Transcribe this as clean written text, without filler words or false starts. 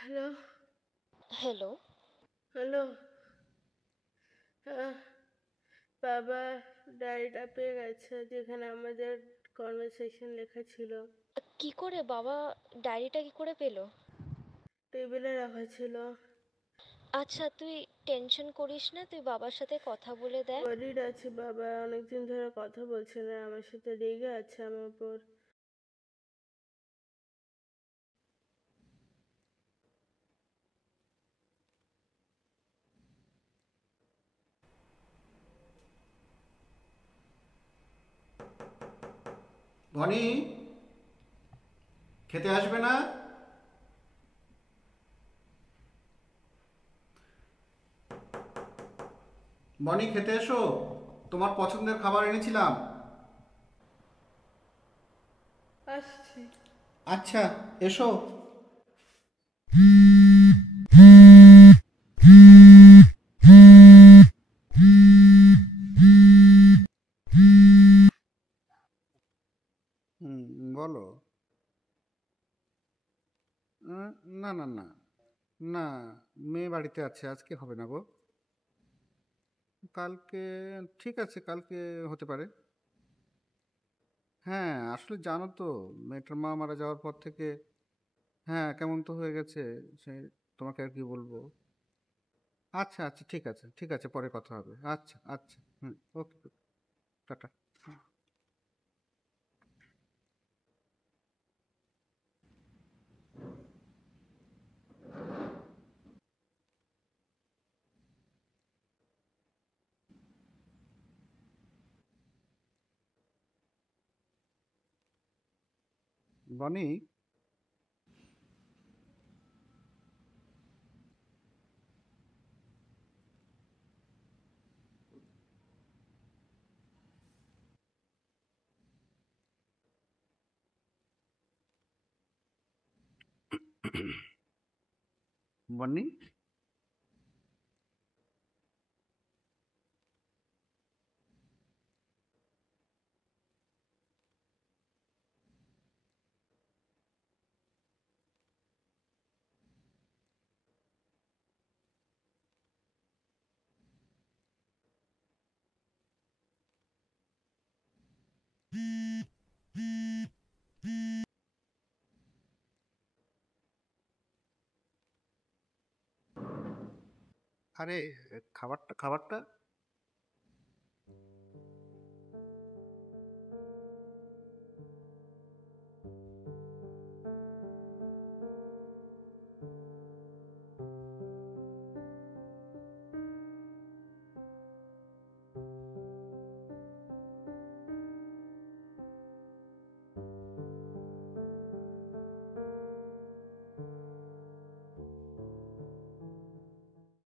Hello, hello. Hello. আহ, বাবা ডায়েরিটা পেয়ে গেছে যেখানে আমাদের কনভারসেশন লেখা ছিল। কি করে বাবা ডায়েরিটা কি করে পেলো? টেবিলে রাখা ছিল। আচ্ছা, তুই টেনশন করিস না, তুই বাবার সাথে কথা বলে দেখ। ওয়ারিড আছে, বাবা অনেকদিন ধরে কথা বলছে না আমার সাথে, রেগে আছে আমার উপর। বনি, খেতে আসবে না? বনি, খেতে এসো। তোমার পছন্দের খাবার এনেছিলাম। আসছি। আচ্ছা, এসো। হুম, বলো। আহ, না না না, না, মেয়ে বাড়িতে আছে, আজকে হবে না গো। কালকে, ঠিক আছে, কালকে হতে পারে। হ্যাঁ, আসলে জানো তো, মেয়েটার মা মারা যাওয়ার পর থেকে, হ্যাঁ, কেমন তো হয়ে গেছে। সে, তোমাকে আর কি বলবো। আচ্ছা আচ্ছা, ঠিক আছে ঠিক আছে, পরে কথা হবে। আচ্ছা আচ্ছা, হুম, ওকে, টাটা। বনি, বনি, আরে, খাবারটা খাবারটা